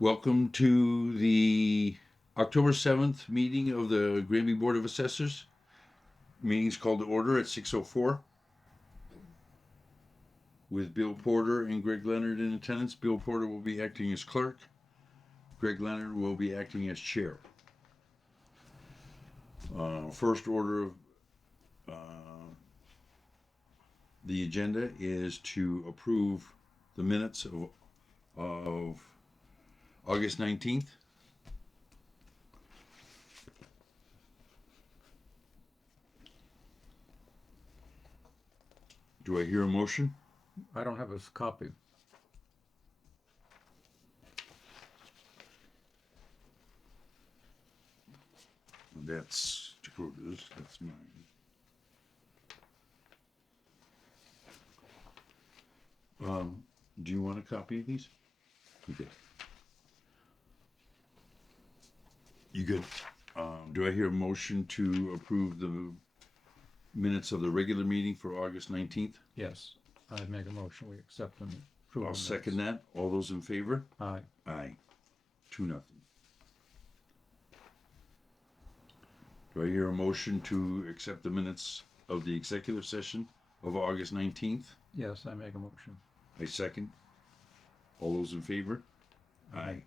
Welcome to the October 7th meeting of the Granby Board of Assessors. Meeting's called to order at 6:04 with Bill Porter and Greg Leonard in attendance. Bill Porter will be acting as clerk. Greg Leonard will be acting as chair. First order of the agenda is to approve the minutes of August 19th. Do I hear a motion? I don't have a copy. That's Dakota's. That's mine. Do you want a copy of these? Okay. You good? Do I hear a motion to approve the minutes of the regular meeting for August 19th? Yes, I make a motion, we accept and approve. I'll second that. All those in favor? Aye. Aye. 2-0. Do I hear a motion to accept the minutes of the executive session of August 19th? Yes, I make a motion. I second. All those in favor? Aye.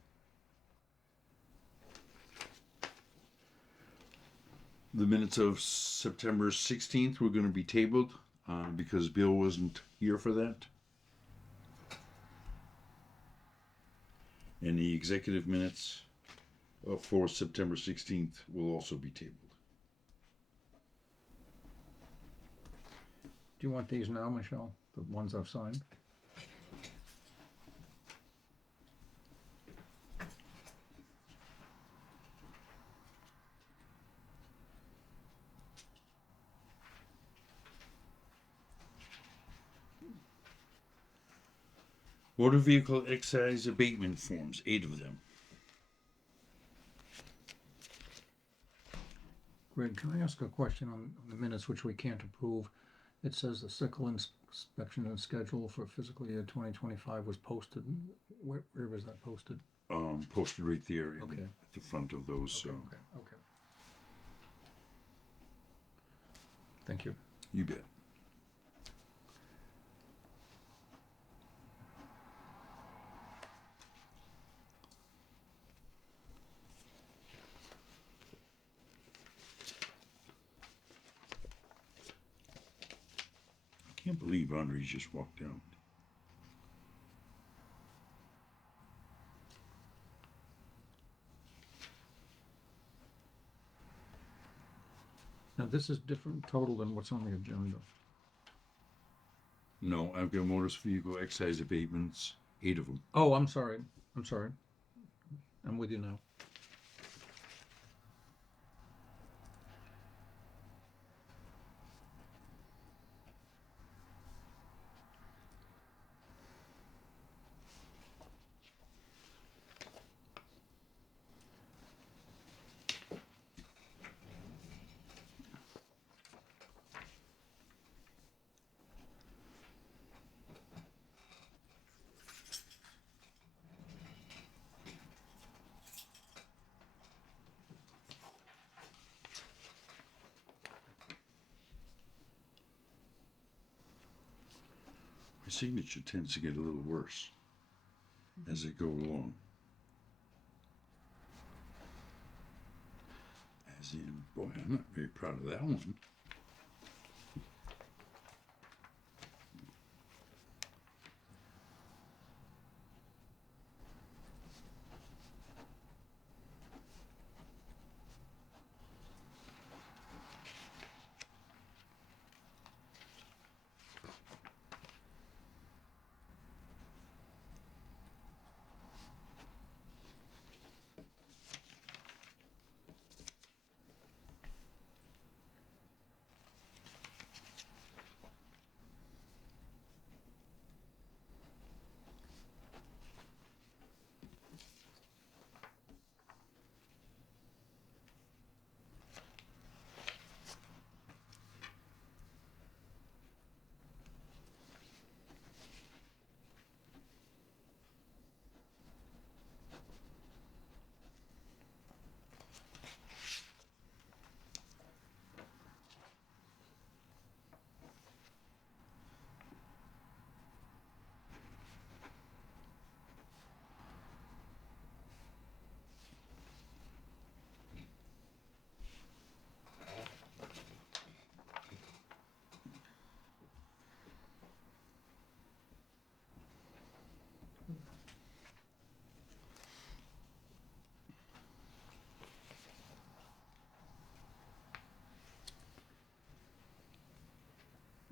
The minutes of September 16th were going to be tabled because Bill wasn't here for that. And the executive minutes for September 16th will also be tabled. Do you want these now, Michelle? The ones I've signed? Motor vehicle excise abatement forms, 8 of them. Greg, can I ask a question on the minutes which we can't approve? It says the sickle inspection and schedule for fiscal year 2025 was posted. Where was that posted? Posted right there Okay. at the front of those. Okay. Thank you. You bet. I can't believe Andres just walked out. Now, this is different total than what's on the agenda. No, I've got motor vehicle excise abatements, 8 of them. Oh, I'm sorry. I'm with you now. My signature tends to get a little worse as I go along. As in, boy, I'm not very proud of that one.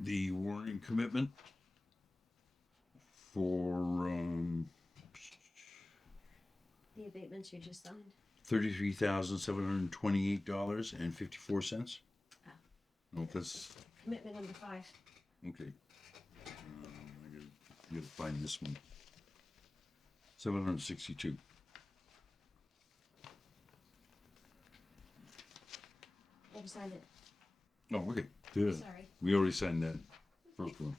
the warning commitment for The abatements you just signed. $33,728.54. Ah. No, that's Commitment number 5. okay. I gotta find this one. 762. Never signed it. Oh, okay. Good. Sorry. We already signed that first one.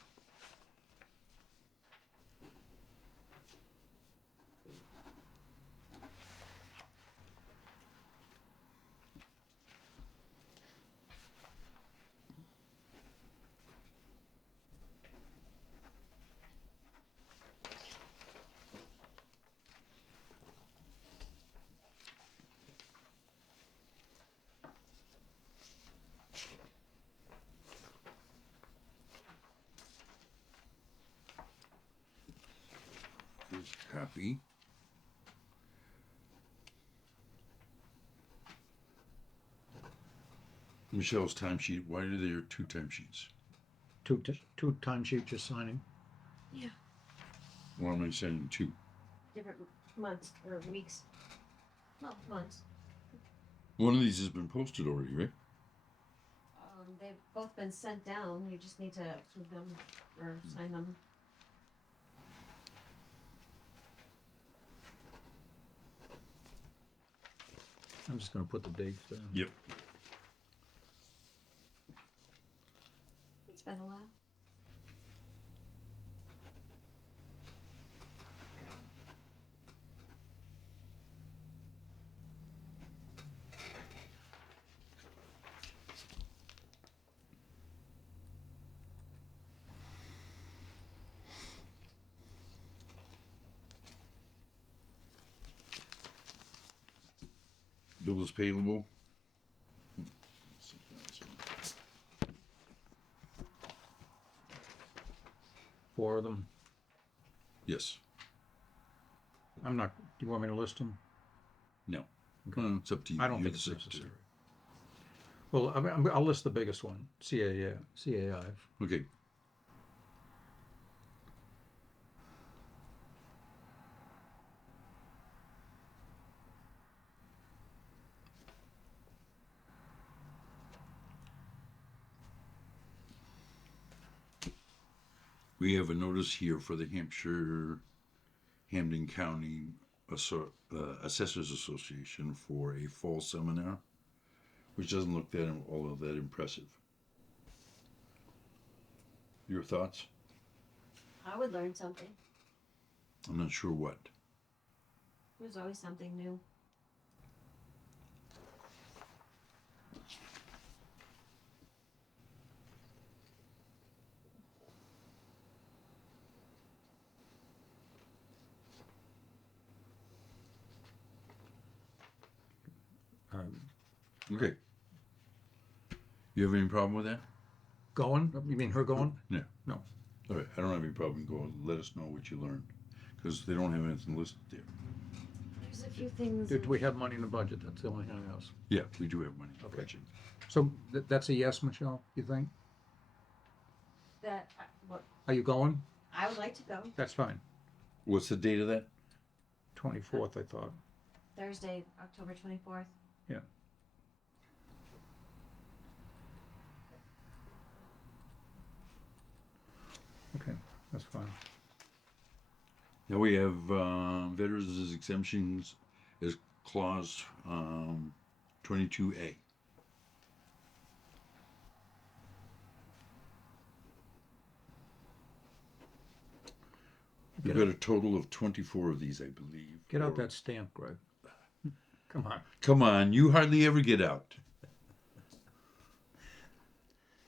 Here's a copy. Michelle's timesheet. Why are there 2 timesheets? Two timesheets you're signing. Yeah. Why am I sending 2? Different months or weeks. Well, months. One of these has been posted already, right? They've both been sent down. You just need to approve them or sign them. I'm just gonna put the dates down. Yep. It's been a while. Bills payable. Four of them. Yes. I'm not, do you want me to list them? No. It's up to you. I don't You're think the it's secretary. necessary. Well, I'll list the biggest one, CAI. Okay. We have a notice here for the Hampden County Assessors Association for a fall seminar, which doesn't look that all of that impressive. Your thoughts? I would learn something. I'm not sure what. There's always something new. Okay. You have any problem with that? Going? You mean her going? Yeah. No. All right. I don't have any problem going. Let us know what you learned, because they don't have anything listed there. There's a few things. Did we have money in the budget? That's the only thing else. Yeah, we do have money. Okay. Gotcha. So that's a yes, Michelle, you think? That what Are you going? I would like to go That's fine. What's the date of that? 24th, I thought. Thursday, October 24th. Yeah. Okay, that's fine. Now we have veterans exemptions as clause 22A. We've got a total of 24 of these, I believe. Get out that stamp, Greg. Come on. Come on, you hardly ever get out.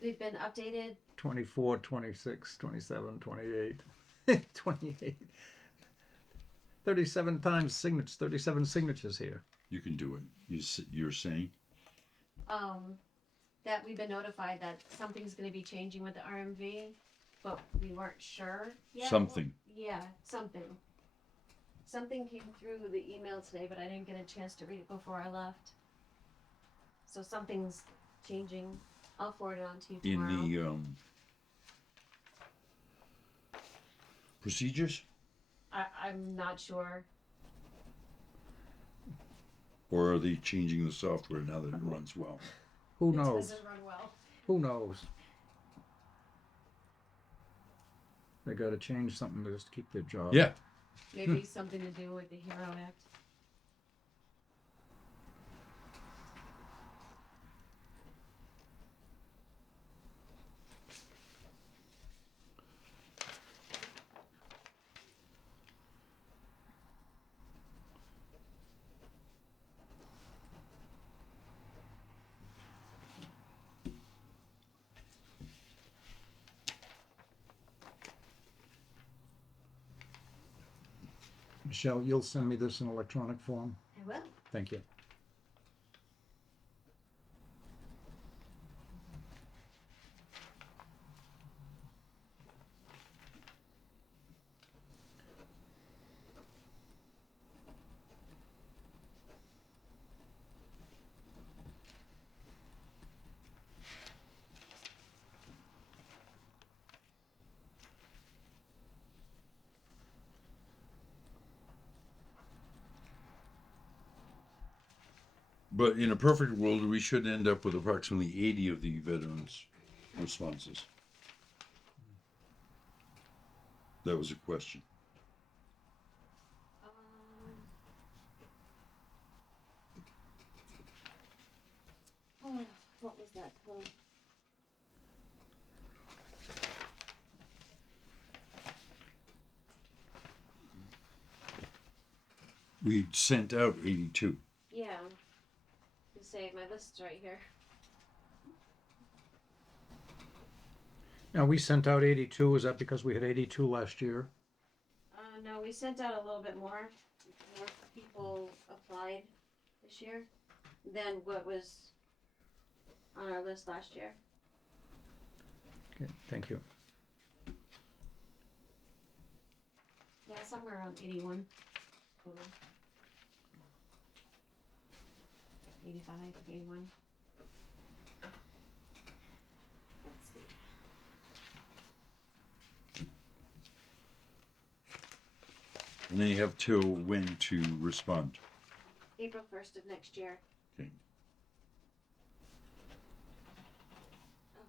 They've been updated. 24, 26, 27, 28. 28. 37 times signatures, 37 signatures here. You can do it. You're saying? That we've been notified that something's going to be changing with the RMV, but we weren't sure yet. Something. Yeah, something. Something came through the email today, but I didn't get a chance to read it before I left. So something's changing. I'll forward it on to you tomorrow. Procedures? I'm not sure. Or are they changing the software now that it runs well? Who It knows? doesn't run well. Who knows? They gotta change something to just keep their job. Yeah. Maybe something to do with the Hero Act. Michelle, you'll send me this in electronic form? I will. Thank you. But in a perfect world, we should end up with approximately 80 of the veterans' responses. That was a question. What was that code? We sent out 82. Yeah. You say my list's right here. Now, we sent out 82, is that because we had 82 last year? No, we sent out a little bit more. More people applied this year than what was on our list last year. Okay, thank you. Yeah, somewhere around 81 total. 85, 81. Let's see. And they have till when to respond. April 1st of next year. Okay. What is that?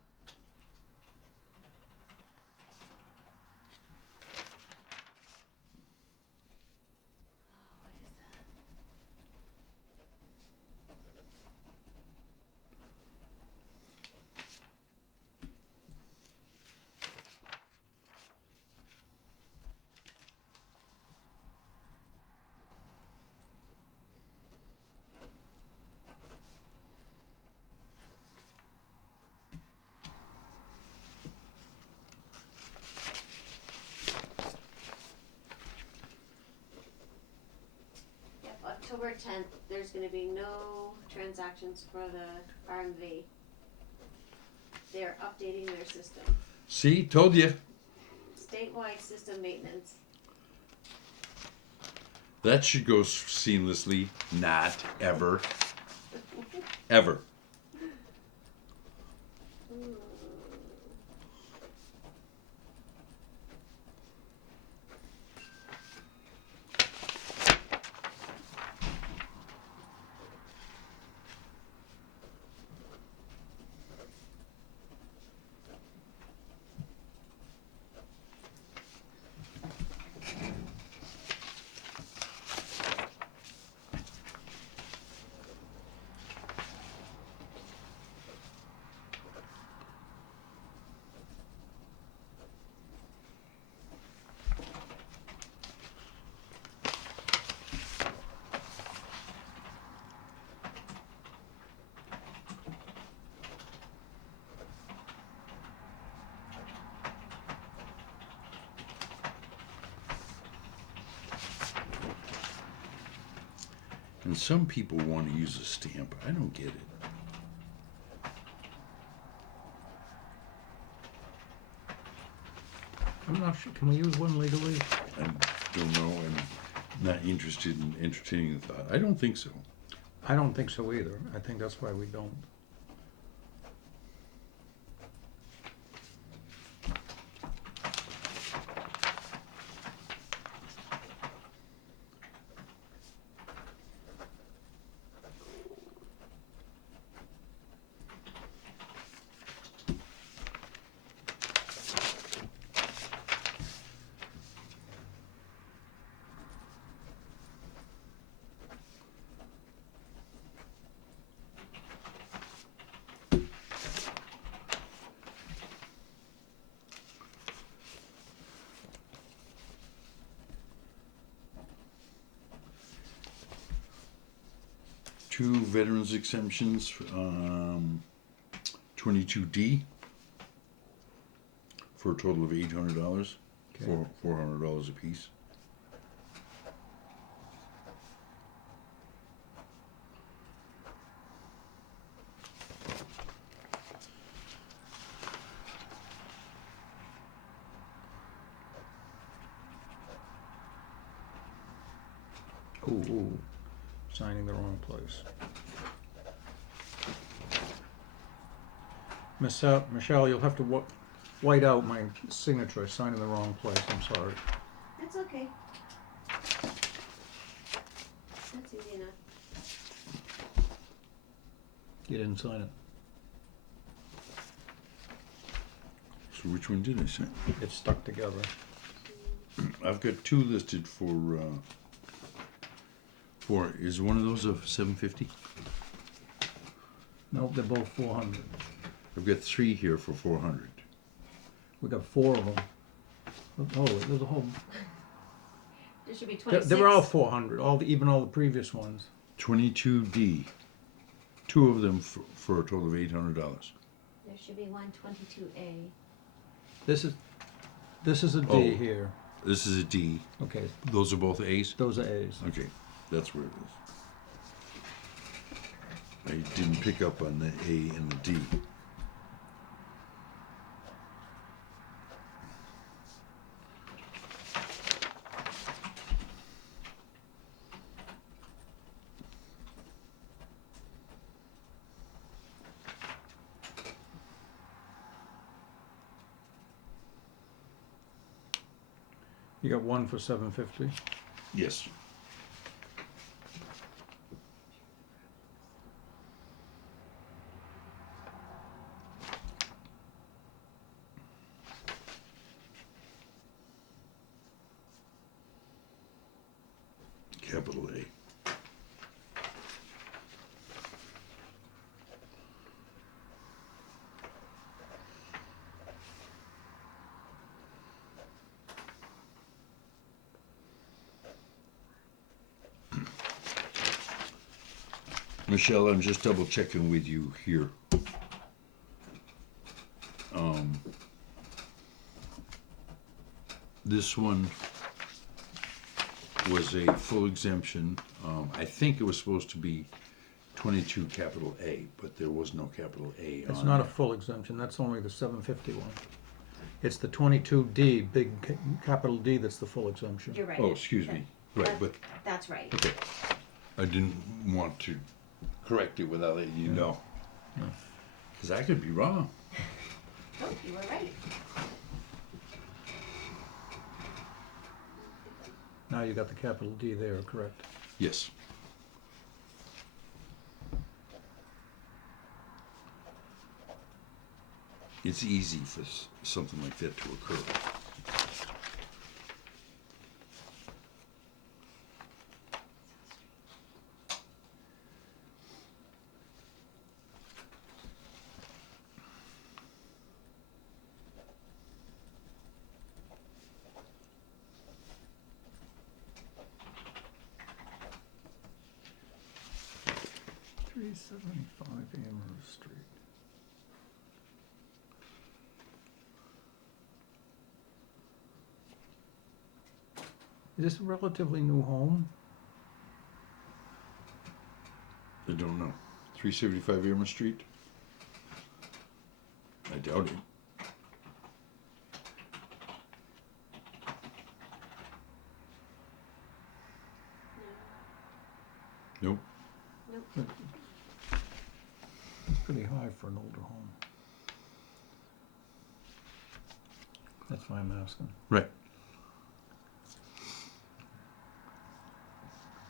Yep, October 10th, there's going to be no transactions for the RMV. They're updating their system. See, told you. Statewide system maintenance. That should go seamlessly. Not ever. Ever. And some people want to use a stamp. I don't get it. I'm not sure, can we use one legally? I don't know. I'm not interested in entertaining the thought. I don't think so. I don't think so either. I think that's why we don't. 2 veterans exemptions, 22D, for a total of $800, Okay. for $400 apiece. Ooh, signing the wrong place. Michelle, you'll have to white out my signature. I signed in the wrong place. I'm sorry. That's okay. That's easy enough. You didn't sign it. So which one did I say? It's stuck together. I've got 2 listed for, is one of those a 750? Nope, they're both 400. I've got 3 here for 400. We got 4 of them. Oh, there's a whole. There should be 26. They were all 400. Even all the previous ones. 22D. 2 of them for a total of $800. There should be 122A. This is a D Oh. here. This is a D. Okay, Those are both A's? those are A's. Okay, that's where it is. I didn't pick up on the A and the D. You got one for 750. Yes. Capital A. Michelle, I'm just double checking with you here. This one was a full exemption. I think it was supposed to be 22 capital A, but there was no capital A It's on not a there. full exemption. That's only the 750 one. It's the 22D, big capital D, that's the full exemption. You're right. Oh, excuse me. Right, but That's right. okay. I didn't want to correct it without letting you know. No. Mm-hmm. Because I could be wrong. Oh, you were right. Now you got the capital D there, correct? Yes. It's easy for something like that to occur. .375 Amherst Street. Is this a relatively new home? I don't know. 375 Amherst Street? I doubt it. Nope. Nope. It's pretty high for an older home. That's why I'm asking. Right.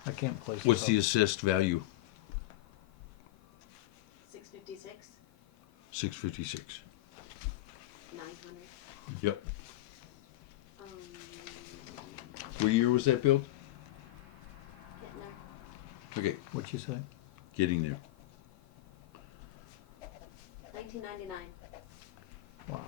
I can't place it. What's the assessed value? 656, 656. 900. Yep. Um, What year was that built? getting there. Okay, What'd you say? getting there. 1999. Wow.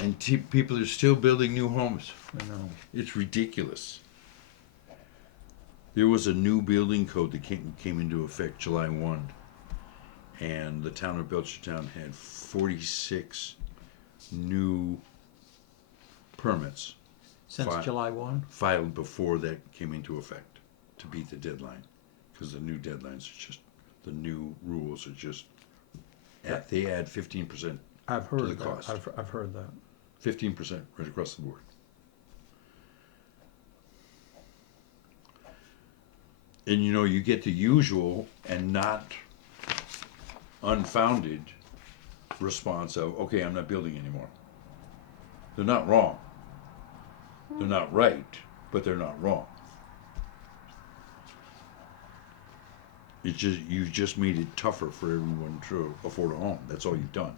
And people are still building new homes. I know. It's ridiculous. There was a new building code that came into effect July 1, and the town of Belchertown had 46 new permits Since July 1? filed before that came into effect to beat the deadline, because the new deadlines are just, the new rules are just, they add 15%, I've heard the that. cost. I've heard that. 15% right across the board. And you know, you get the usual and not unfounded response of, okay, I'm not building anymore. They're not wrong. They're not right, but they're not wrong. It's just, you've just made it tougher for everyone to afford a home. That's all you've done.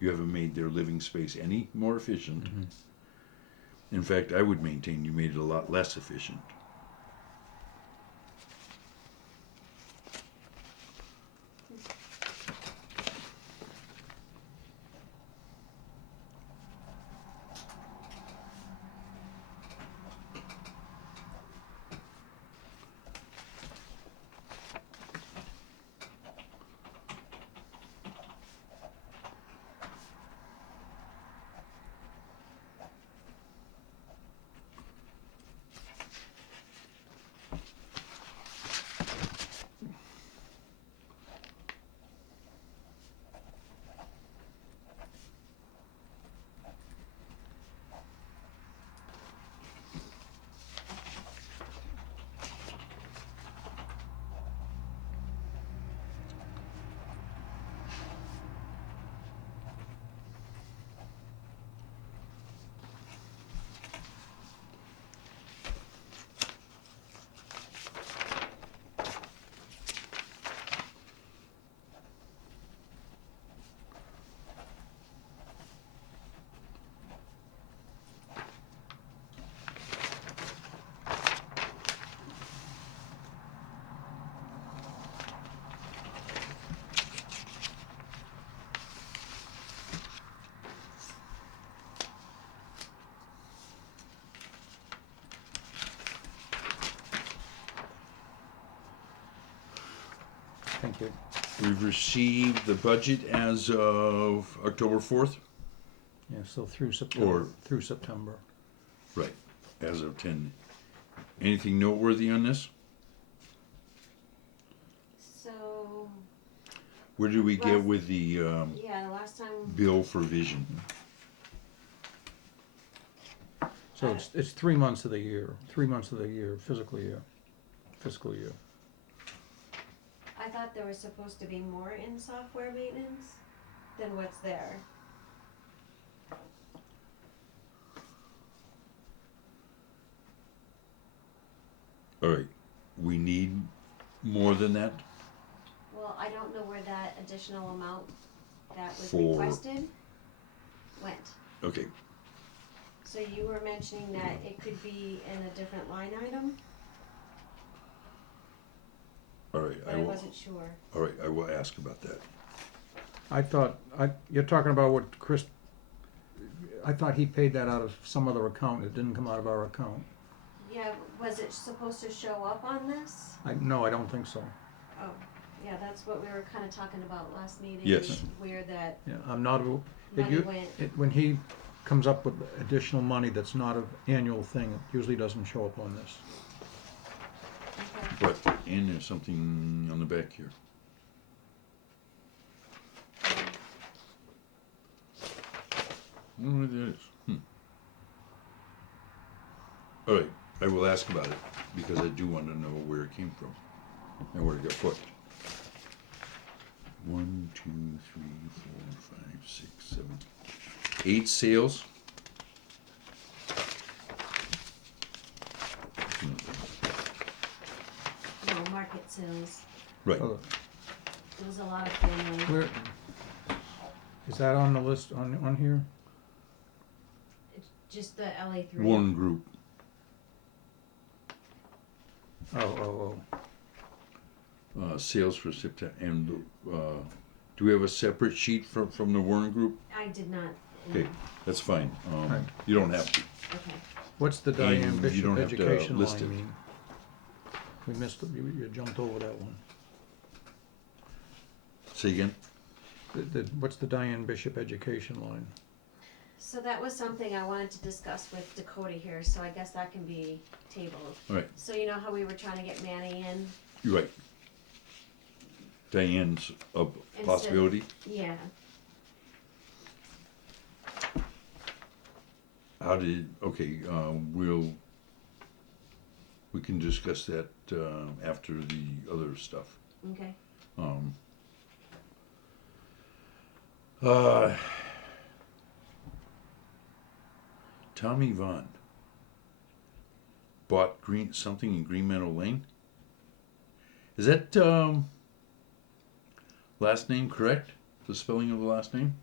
You haven't made their living space any more efficient. Mm-hmm. In fact, I would maintain you made it a lot less efficient. Thank you. We've received the budget as of October 4th. Yeah, so through September. Or- Through September. Right, as of 10. Anything noteworthy on this? So, Where did we get Last- with the yeah, the last time, bill for vision? So it's 3 months of the year. 3 months of the year, fiscal year. Fiscal year. I thought there was supposed to be more in software maintenance than what's there. All right, we need more than that? Well, I don't know where that additional amount that was For- requested went. Okay, So you were mentioning that it could be in a different line item, all right, but I wasn't sure. all right, I will ask about that. I thought, you're talking about what Chris, I thought he paid that out of some other account. It didn't come out of our account. Yeah, was it supposed to show up on this? No, I don't think so. Oh, yeah, that's what we were kinda talking about last meeting. Yes. Where that Yeah, I'm not, money went. when he comes up with additional money that's not an annual thing, it usually doesn't show up on this. Okay. But, and there's something on the back here. I don't know what that is. All right, I will ask about it, because I do want to know where it came from and where it got put. 1, 2, 3, 4, 5, 6, 7, 8 sales. No, market sales. Right, Oh, There was a lot of family. Where, is that on the list, on here? It's just the LA3. one group. Oh. Sales for September, and do we have a separate sheet from the Warren Group? I did not Okay, that's fine. Right. You don't have to. Okay. What's the And Diane you Bishop don't have to education list line it. mean? We missed, you jumped over that one. Say again? What's the Diane Bishop education line? So that was something I wanted to discuss with Dakota here, so I guess that can be tabled. All right, So you know how we were trying to get Manny in? you're right. Diane's a possibility. Yeah. How did, okay, we can discuss that, after the other stuff. Okay. Um, uh, Tommy Vaughn bought something in Green Meadow Lane. Is that, last name correct? The spelling of the last name?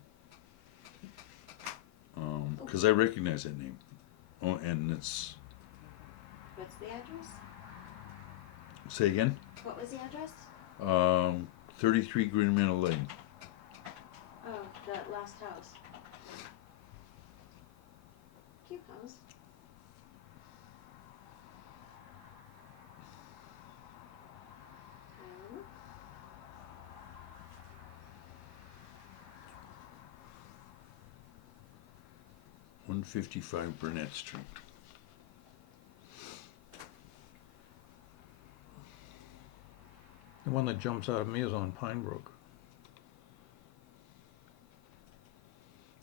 Cause I recognize that name. Oh, and it's, What's the address? say again? What was the address? 33 Green Meadow Lane. Oh, that last house. Cute house. Um, 155 Burnett Street. The one that jumps out at me is on Pine Brook.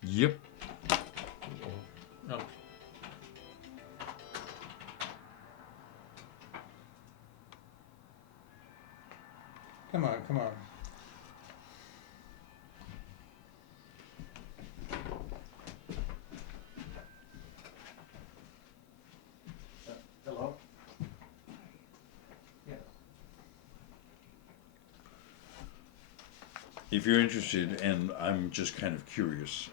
Yep. No. Come on, come on. Hello? Yes. If you're interested, and I'm just kind of curious,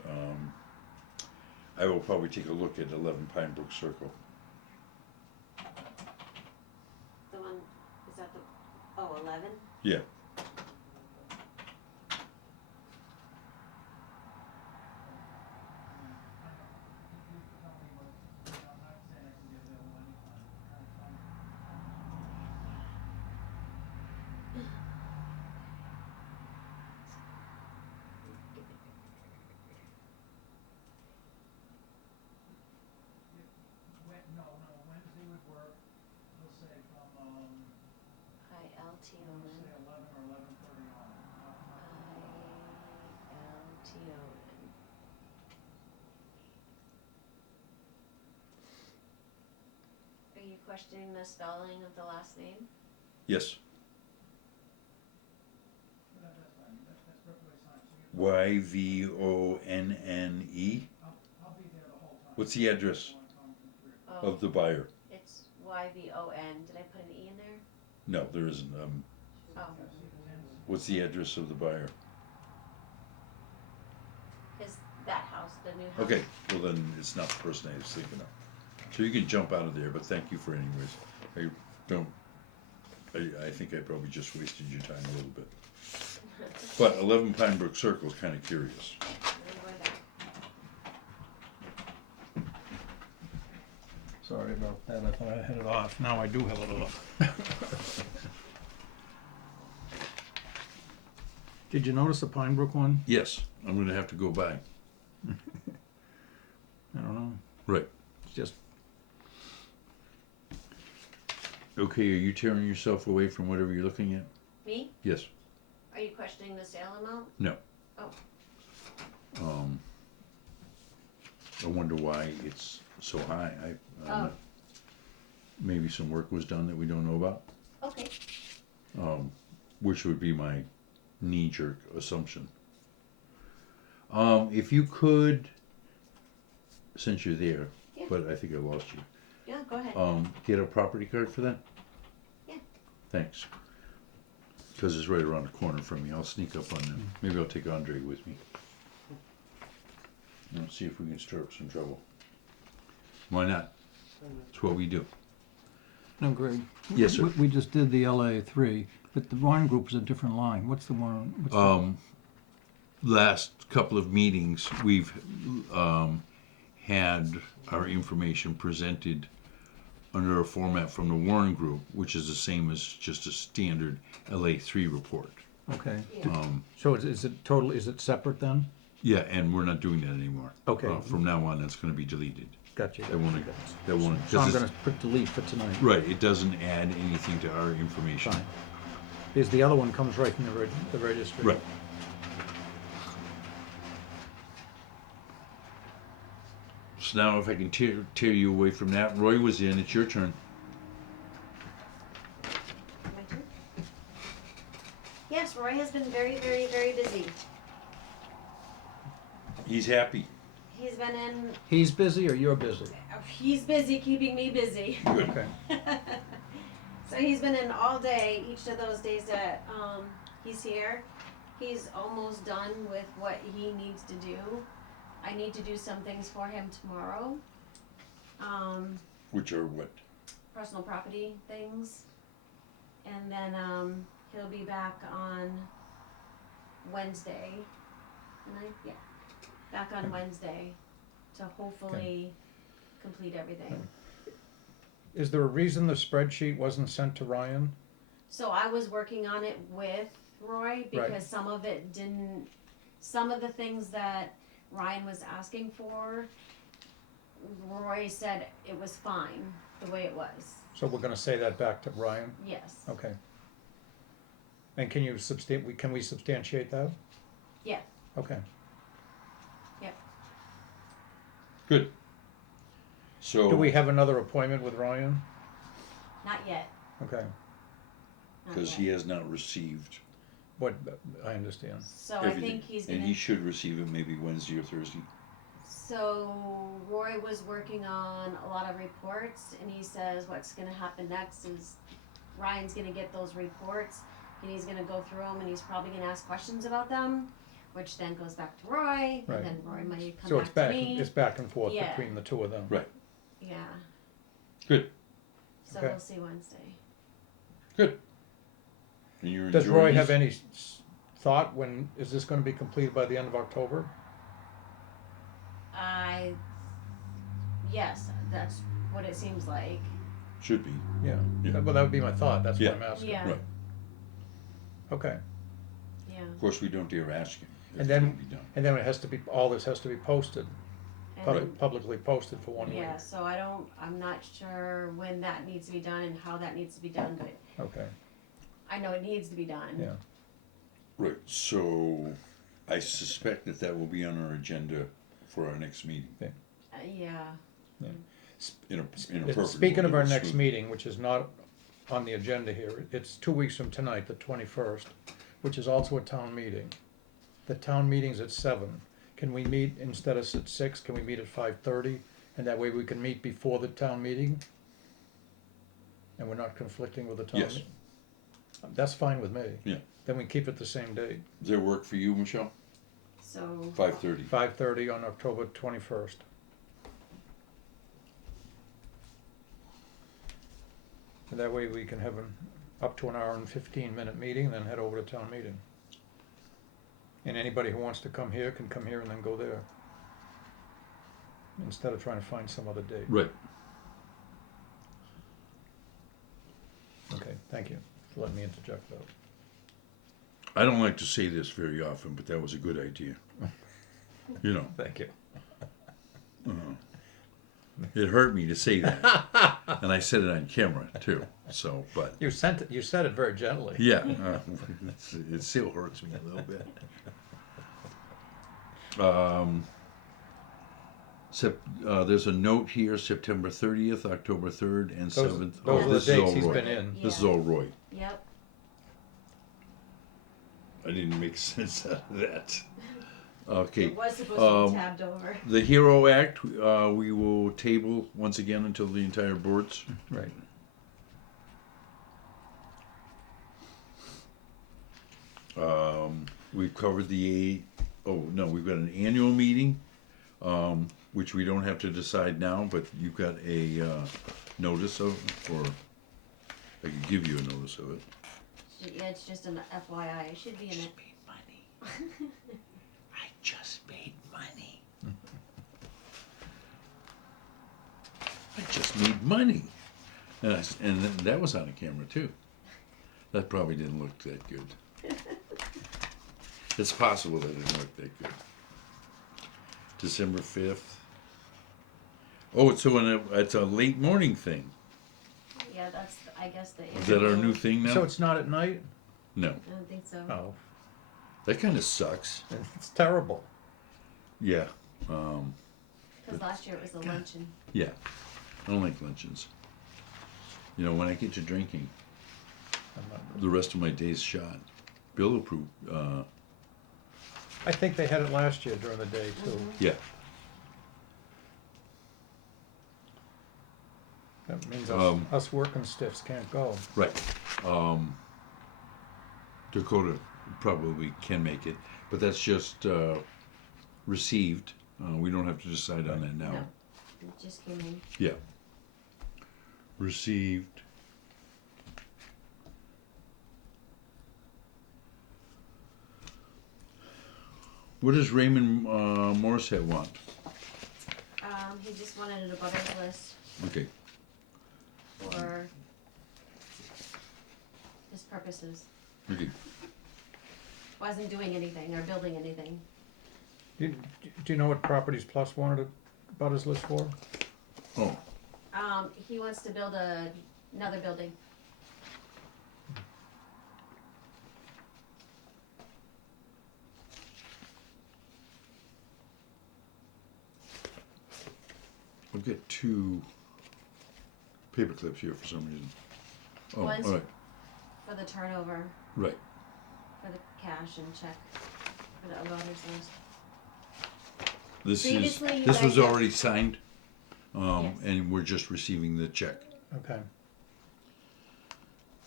I will probably take a look at 11 Pine Brook Circle. the one, is that the, oh, 11? Yeah. Wednesday would work, let's say from, ILTON. say 11 or 11:30 on. ILTON. Are you questioning the spelling of the last name? Yes. That's fine, that's perfectly fine. So YVONNE. I'll be there the whole time. What's the address Oh, of the buyer? it's YVON. Did I put an E in there? No, there isn't. Oh, What's the address of the buyer? is that house, the new house? Okay, well then it's not the person I was thinking of. So you can jump out of there, but thank you for anyways. I think I probably just wasted your time a little bit. But 11 Pine Brook Circle is kind of curious. Sorry about that, I thought I had it off, now I do have it off. Did you notice the Pine Brook one? Yes, I'm gonna have to go by. I don't know, Right. it's just, Okay, are you tearing yourself away from whatever you're looking at? Me? Yes. Are you questioning the sale amount? No. Oh. I wonder why it's so high. Maybe some work was done that we don't know about, Okay. which would be my knee-jerk assumption. If you could, since you're there, Yeah. but I think I lost you. Yeah, go ahead. Get a property card for that? Yeah. Thanks. Because it's right around the corner from me. I'll sneak up on them. Maybe I'll take Andre with me. And see if we can stir up some trouble. Why not? It's what we do. no, Greg. Yes, sir. We just did the LA 3, but the wine group is a different line, what's the one, what's the, last couple of meetings, we've had our information presented under a format from the Warren Group, which is the same as just a standard LA3 report. Okay. Yeah. So is it separate then? Yeah, and we're not doing that anymore. Okay. From now on, that's going to be deleted. Gotcha. That won't. That won't. So I'm 'cause gonna it's- put delete for tonight. Right. It doesn't add anything to our information. Fine. Because the other one comes right from the registry. Right. So now, if I can tear you away from that, Roy was in. It's your turn. My turn? Yes, Roy has been very, very, very busy. He's happy. He's been in, He's busy or you're busy? he's busy keeping me busy. Okay. So he's been in all day, each of those days that he's here. He's almost done with what he needs to do. I need to do some things for him tomorrow. Which are what? Personal property things. And then he'll be back on Wednesday. Yeah. Back on Wednesday to hopefully complete everything. Is there a reason the spreadsheet wasn't sent to Ryan? So I was working on it with Roy because some of it didn't, some of the things that Ryan was asking for, Roy said it was fine the way it was. So we're gonna say that back to Ryan? Yes. Okay. And can you can we substantiate that? Yeah. Okay. Good. So. Do we have another appointment with Ryan? Not yet. Okay. Not Because yet. he has not received What, I understand. So I everything, think he's and gonna. he should receive it maybe Wednesday or Thursday. So Roy was working on a lot of reports, and he says what's gonna happen next is Ryan's gonna get those reports, and he's gonna go through them, and he's probably gonna ask questions about them, which then goes back to Roy, Right. and then Roy might come So it's back back, to me. it's back and forth Yeah. between the two of them. Right. Yeah. Good. So Okay. we'll see Wednesday. Good. And you're Does enjoying Roy have this? any thought when, is this gonna be completed by the end of October? Yes, that's what it seems like. Should be. Yeah. Yeah. Well, that would be my thought, that's what Yeah. I'm asking. Yeah. Right. Okay. Yeah. Of course, we don't dare ask him. if And it's then- gonna be done. And then it has to be, all this has to be posted, And publicly posted for 1 week. yeah, so I'm not sure when that needs to be done and how that needs to be done, but Okay, I know it needs to be done. yeah. Right. So, I suspect that will be on our agenda for our next meeting. Yeah. In a perfect. Speaking of world, our it's next smooth. meeting, which is not on the agenda here, it's 2 weeks from tonight, the 21st, which is also a town meeting. The town meeting's at 7. Can we meet, instead of at 6, can we meet at 5:30? And that way we can meet before the town meeting? And we're not conflicting with the town? Yes. That's fine with me. Yeah. Then we keep it the same date, Does that work for you, Michelle? So 5:30. 5:30 on October 21st. And that way we can have up to an hour and 15-minute meeting, then head over to town meeting. And anybody who wants to come here can come here and then go there. Instead of trying to find some other date. Right. Okay, thank you for letting me interject that. I don't like to say this very often, but that was a good idea. You know, Thank you. it hurt me to say that, and I said it on camera too. So, but You said it very gently. yeah, it still hurts me a little bit. There's a note here: September 30th, October 3rd, and Those 7th. are the This is all dates he's Roy. been in. This is Yeah. all Roy. Yep. I didn't make sense out of that. Okay. It was supposed to be tabbed over. The HERO Act, we will table once again until the entire board's. Right. We've covered we've got an annual meeting, which we don't have to decide now, but you've got a notice of, or I can give you a notice of it. Yeah, it's just an FYI. It should be in it. money. And that was on a camera too. That probably didn't look that good. It's possible that it didn't look that good. December 5th. Oh, it's it's a late morning thing. Yeah, that's, I guess, the. Is that our new thing now? So it's not at night? No. I don't think so. Oh, That kind of sucks. it's terrible. Yeah. Because last year it was a luncheon. Yeah. I don't like luncheons. You know, when I get to drinking, I'm not- the rest of my day's shot. Bill approved. I think they had it last year during the day too. Yeah. That means Um, us working stiffs can't go. Right. Dakota probably can make it, but that's just received. We don't have to decide on that now. No, it just came in. Yeah. Received. What does Raymond Morissette want? He just wanted a butters list Okay. for his purposes. Okay. Wasn't doing anything or building anything. Do you know what Properties Plus wanted a butters list for? Oh, He wants to build another building. I've got two paper clips here for some reason. Oh, One's- all right. For the turnover, Right. for the cash and check, for the butters list. This Previously, you this guys was have- already signed, Yes. and we're just receiving the check. Okay.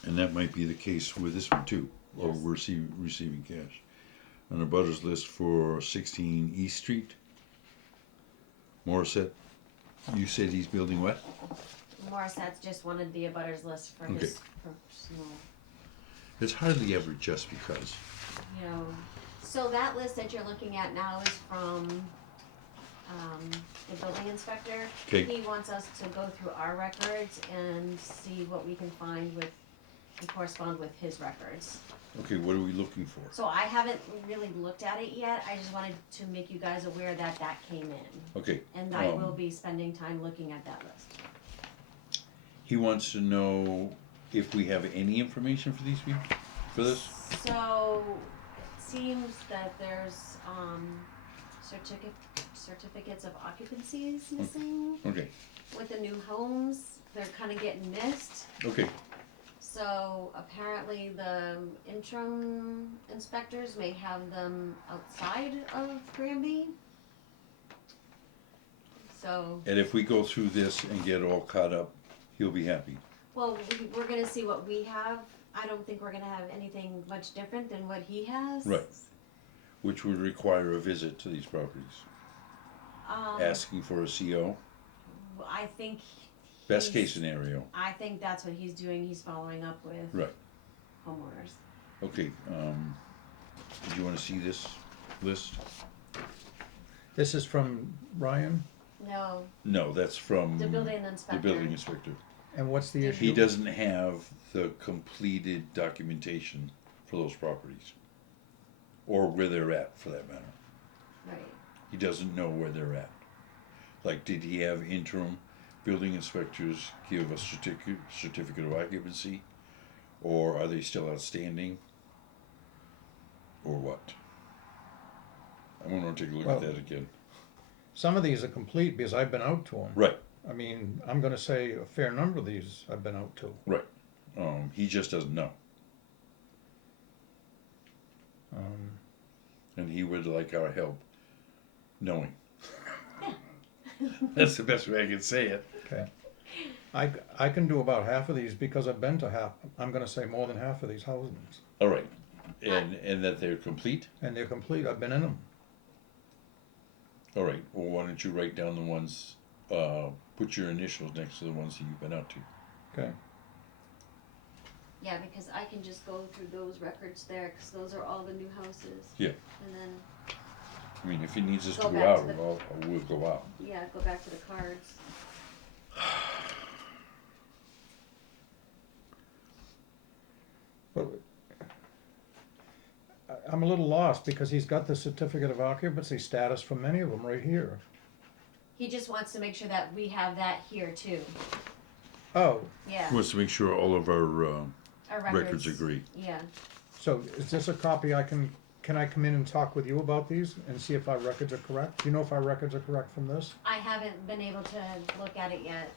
And that might be the case with this one too, or Yes. we're receiving cash. On a butters list for 16 East Street. Morissette, you said he's building what? Morissette's just wanted the abutters list for his personal, It's hardly ever just because. you know. So that list that you're looking at now is from, the building inspector. Okay. He wants us to go through our records and see what we can find with, and correspond with his records. Okay, what are we looking for? So I haven't really looked at it yet, I just wanted to make you guys aware that that came in. Okay. And I will be spending time looking at that list. He wants to know if we have any information for these people, for this? So, it seems that there's, certificates of occupancies missing Okay, with the new homes, they're kinda getting missed. okay, So apparently the interim inspectors may have them outside of Granby. So, and if we go through this and get all caught up, he'll be happy. well, we're gonna see what we have. I don't think we're gonna have anything much different than what he has. Right. Which would require a visit to these properties, asking for a CO, I think. best he's- case scenario. I think that's what he's doing. He's following up with Right. homeowners. Okay, did you wanna see this list? This is from Ryan, No, No, that's from the building inspector. the building inspector. and what's the He issue? He doesn't have the completed documentation for those properties. Or where they're at, for that matter. Right. He doesn't know where they're at. Like, did he have interim building inspectors give a certificate of occupancy? Or are they still outstanding? Or what? I'm gonna take a look Well- at that again. Some of these are complete because I've been out to them. Right, I mean, I'm gonna say a fair number of these I've been out to. right. He just doesn't know. And he would like our help knowing. That's the best way I can say it. Okay. I can do about half of these because I've been to half, I'm gonna say more than half of these houses. All right. And that they're complete? And they're complete, I've been in them. All right, well, why don't you write down the ones, put your initials next to the ones that you've been out to. Okay. Yeah, because I can just go through those records there, because those are all the new houses. Yeah. And then, I mean, if he needs us to Go go back out, to the- we'll go out. yeah, go back to the cards. I'm a little lost because he's got the certificate of occupancy status for many of them right here. He just wants to make sure that we have that here too. Oh, Yeah, Wants to make sure all of our our records agree. Yeah, so is this a copy can I come in and talk with you about these and see if our records are correct? Do you know if our records are correct from this? I haven't been able to look at it yet.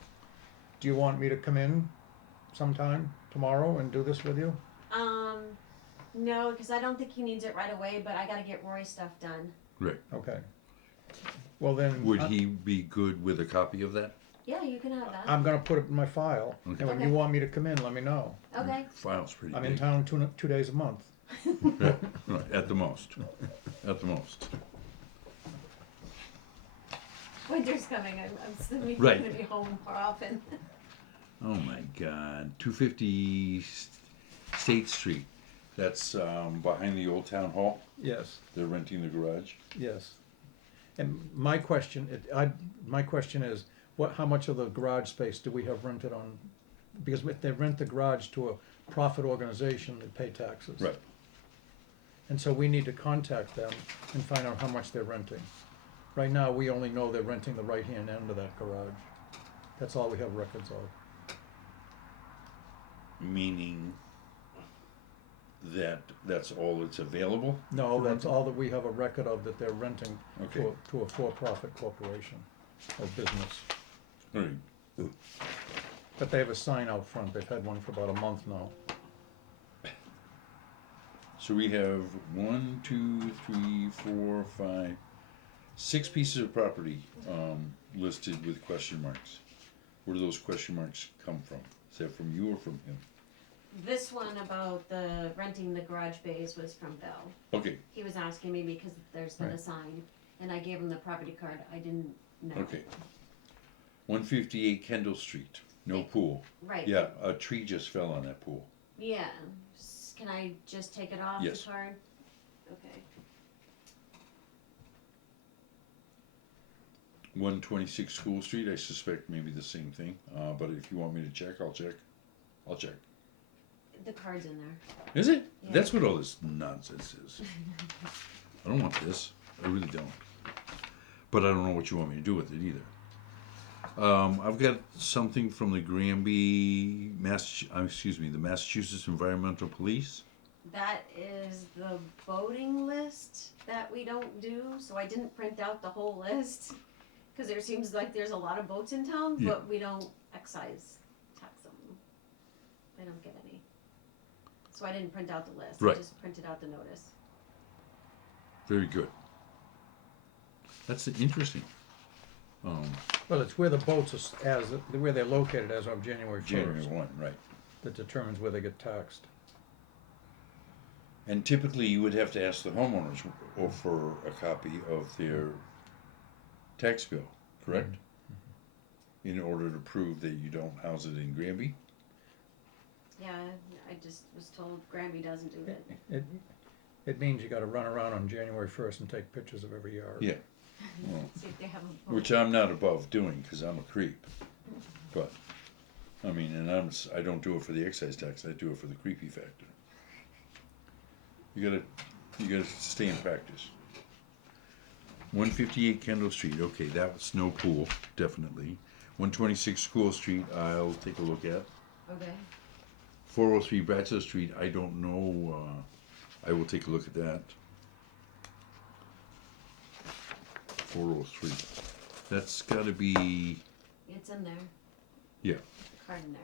Do you want me to come in sometime tomorrow and do this with you? No, because I don't think he needs it right away, but I gotta get Roy's stuff done. Right. Okay. Well then. Would he be good with a copy of that? Yeah, you can have that. I'm gonna put it in my file, Okay. and when you Okay. want me to come in, let me know. Okay. File's pretty I'm big. in town 2 days a month. Yeah, right, at the most. At the most. Winter's coming. I'm still Right. gonna be home more often. Oh my God. 250 State Street. That's behind the old town hall. Yes, They're renting the garage. yes. And my question is, how much of the garage space do we have rented on? Because if they rent the garage to a profit organization, they pay taxes. Right. And so we need to contact them and find out how much they're renting. Right now, we only know they're renting the right-hand end of that garage. That's all we have records of. Meaning that that's all that's available? No, that's all that we have a record of that they're renting Okay. to a for-profit corporation or business. All right. But they have a sign out front. They've had one for about a month now. So we have 1, 2, 3, 4, 5, 6 pieces of property listed with question marks. Where do those question marks come from? Is that from you or from him? This one about the renting the garage bays was from Bill. Okay, He was asking me because there's been a Right. sign, and I gave him the property card. I didn't know. okay. 158 Kendall Street, no pool. Right. Yeah, a tree just fell on that pool. Yeah. Can I just take it off Yes. the card? Okay. 126 School Street, I suspect maybe the same thing, but if you want me to check, I'll check. I'll check. The card's in there. Is it? Yeah. That's what all this nonsense is. I don't want this. I really don't. But I don't know what you want me to do with it either. I've got something from the Granby, the Massachusetts Environmental Police. That is the voting list that we don't do, so I didn't print out the whole list. Cause there seems like there's a lot of votes in town, Yeah. but we don't excise tax them. They don't get any. So I didn't print out the list, Right. I just printed out the notice. Very good. That's interesting. Well, it's where the boats are, where they're located as of January January 1st 1, right. that determines where they get taxed. And typically you would have to ask the homeowners for a copy of their tax bill, correct? In order to prove that you don't house it in Granby? Yeah, I just was told Granby doesn't do it. It means you gotta run around on January 1st and take pictures of every yard. Yeah. Well, See if they have a vote. which I'm not above doing, cause I'm a creep. But, I mean, and I don't do it for the excise tax, I do it for the creepy factor. You gotta stay in practice. 158 Kendall Street, okay, that was no pool, definitely. 126 School Street, I'll take a look at. Okay, 403 Bratzel Street, I don't know, I will take a look at that. 403, that's gotta be, it's in there, yeah, the card in there.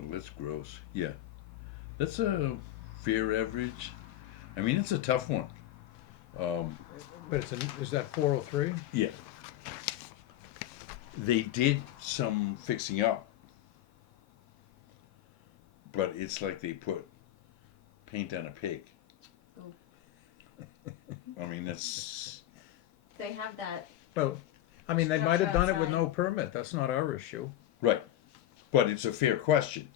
oh, that's gross, yeah. That's a fair average, I mean, it's a tough one. But is that 403? Yeah. They did some fixing up, but it's like they put paint on a pig. Oh. I mean, that's, They have that, Well, I mean, they might have Structure done it with outside. no permit. That's not our issue. right, but it's a fair question,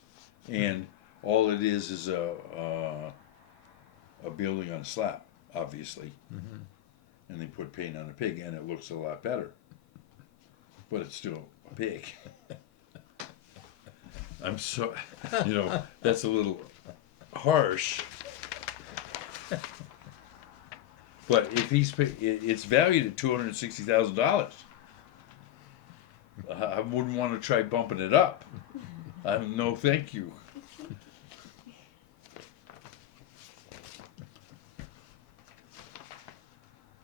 and all it is a building on a slab, obviously, and they put paint on a pig, and it looks a lot better, but it's still a pig. I'm so, that's a little harsh. But if it's valued at $260,000. I wouldn't want to try bumping it up. No, thank you.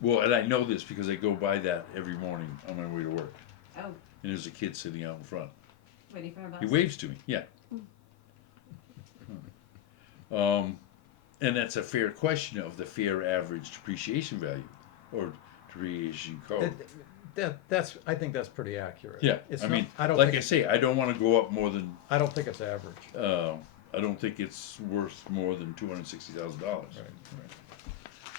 Well, and I know this because I go by that every morning on my way to work. Oh, And there's a kid sitting out in front. waiting for a bus. He waves to me, yeah. And that's a fair question of the fair average depreciation value or depreciation code. I think that's pretty accurate. Yeah, It's I not- mean, I don't like think, I say, I don't want to go up more than, I don't think it's average. I don't think it's worth more than $260,000. Right.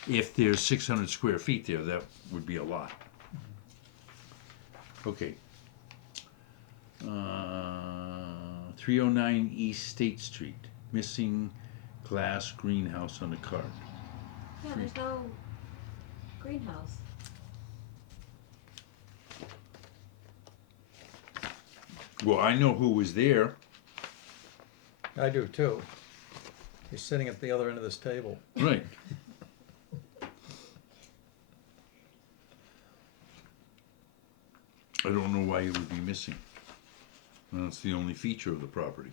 If there's 600 square feet there, that would be a lot. Okay. 309 East State Street, missing glass greenhouse on the card. Yeah, there's no greenhouse. Well, I know who was there. I do too. He's sitting at the other end of this table. Right. I don't know why it would be missing. That's the only feature of the property.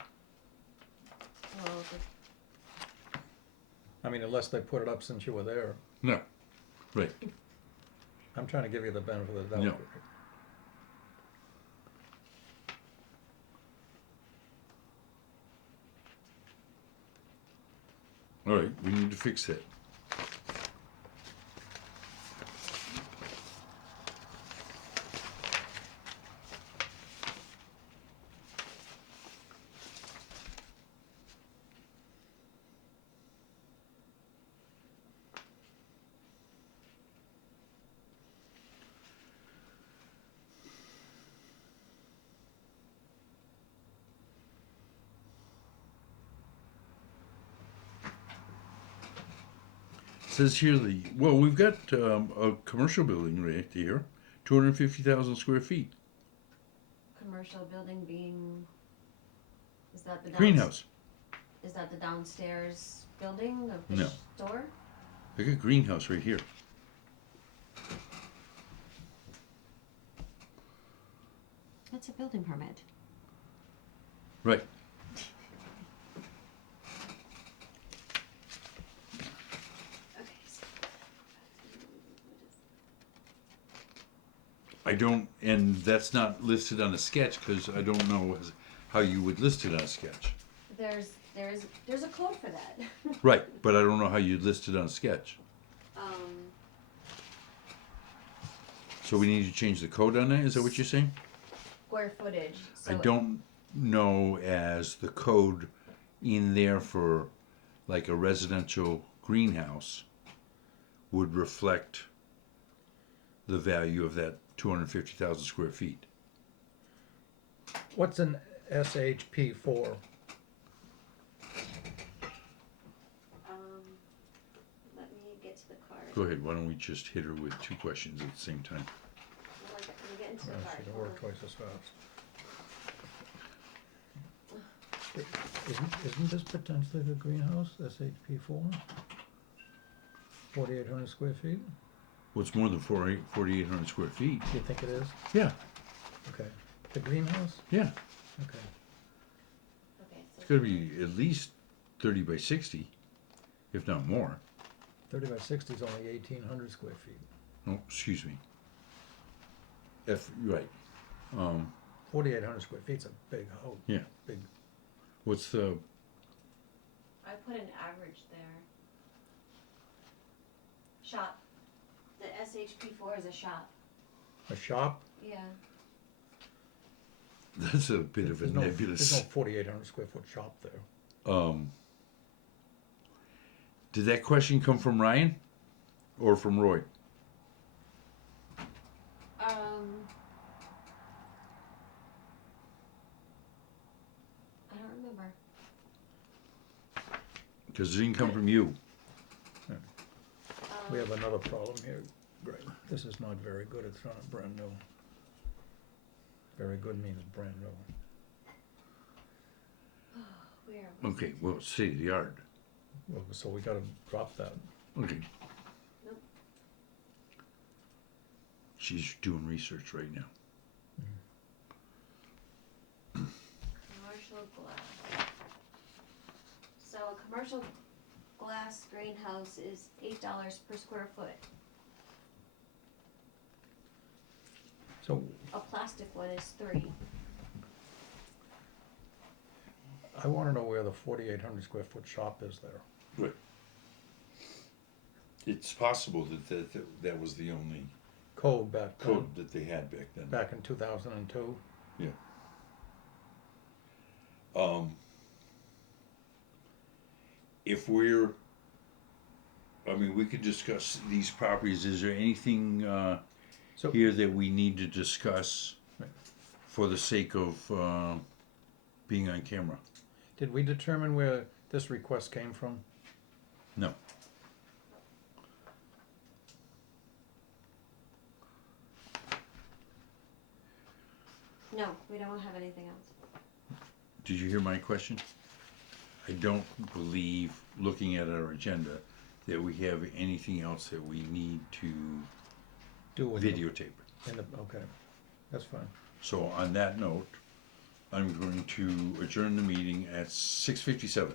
Well, I mean, unless they put it up since you were there. No. Right. I'm trying to give you the benefit of the doubt. No. All right, we need to fix that. Says here we've got a commercial building right here, 250,000 square feet. commercial building being, is that the Greenhouse. Is that the downstairs building of the No. store? They got a greenhouse right here. That's a building permit. Right. Okay. So I don't, and that's not listed on a sketch because I don't know how you would list it on a sketch. there's a code for that. Right, but I don't know how you'd list it on a sketch. So we need to change the code on that, is that what you're saying? Square footage. So I don't know as the code in there for like a residential greenhouse would reflect the value of that 250,000 square feet. What's an SHP for? Let me get to the card. Go ahead, why don't we just hit her with two questions at the same time? Let me get into the Oh, card. she can Hold work on. twice as fast. Isn't this potentially the greenhouse, SHP 4,800 square feet? What's more than 4,800 square feet? Do you think it is? Yeah, Okay. The greenhouse? yeah. Okay. Okay, so It's gotta be at least 30 by 60, if not more. 30 by 60 is only 1,800 square feet. Oh, excuse me. Right. 4,800 square feet's a big house. Yeah. Big. What's the, I put an average there. Shop. The SHP4 is a shop. A shop? Yeah. that's a bit of a There's no nebulous. 4,800 square foot shop there. Did that question come from Ryan or from Roy? I don't remember. Because it didn't come from you. We have another problem here, Greg. This is not very good. It's not brand new. Very good means brand new. Where was Okay, it? well, city yard. Well, so we gotta drop that. Okay. Nope. She's doing research right now. Commercial glass. So a commercial glass greenhouse is $8 per square foot. So A plastic one is $3. I wanna know where the 4,800 square foot shop is there. Right. It's possible that was the only Code back then, code that they had back then. back in 2002. If we're, I mean, we could discuss these properties. Is there anything So here that we need to discuss Right. for the sake of being on camera? did we determine where this request came from? No. No, we don't have anything else. Did you hear my question? I don't believe, looking at our agenda, that we have anything else that we need to Do in videotape. okay, that's fine. So on that note, I'm going to adjourn the meeting at 6:57.